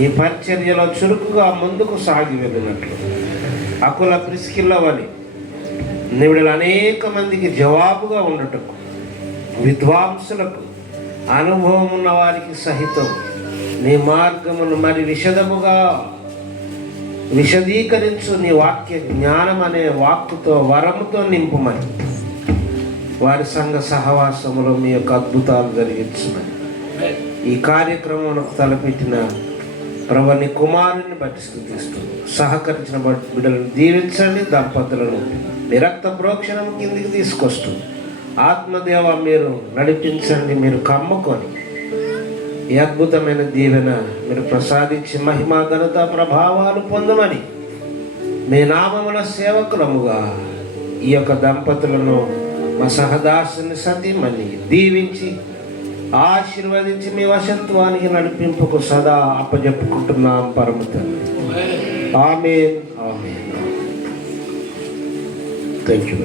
నీ పరిచర్యలో చురుకుగా ముందుకు సాగి వెళ్ళినట్లు అకుల ప్రిస్కిల్ల వలె నివిడలు అనేక మందికి జవాబుగా ఉండటకు, విద్వాంసులకు, అనుభవం ఉన్న వారికి సహితం నీ మార్గమును మరి విశదీకరించు. నీ వాక్య జ్ఞానం అనే వాక్కుతో వరముతో నింపుమని, వారి సంఘ సహవాసములో మీ యొక్క అద్భుతాలు జరిగించమని ఈ కార్యక్రమం తలపెట్టిన ప్రభు నీ కుమారుని బట్టి స్తుతిస్తూ సహకరించిన బిడ్డలను దీవించండి. దంపతులను మీ రక్త ప్రోక్షణం కిందికి తీసుకొస్తూ ఆత్మదేవ మీరు నడిపించండి. మీరు కమ్ముకొని ఈ అద్భుతమైన దీవెన మీరు ప్రసాదించి మహిమ ఘనత ప్రభావాలు పొందమని మీ నామముల సేవకులముగా ఈ యొక్క దంపతులను మా సహదాసుని సతీమణి దీవించి ఆశీర్వదించి మీ వశత్వానికి నడిపింపుకు సదా అప్పజెప్పుకుంటున్నాం పరమ తండ్రి. ఆమేన్. ఆమేన్. Thank you.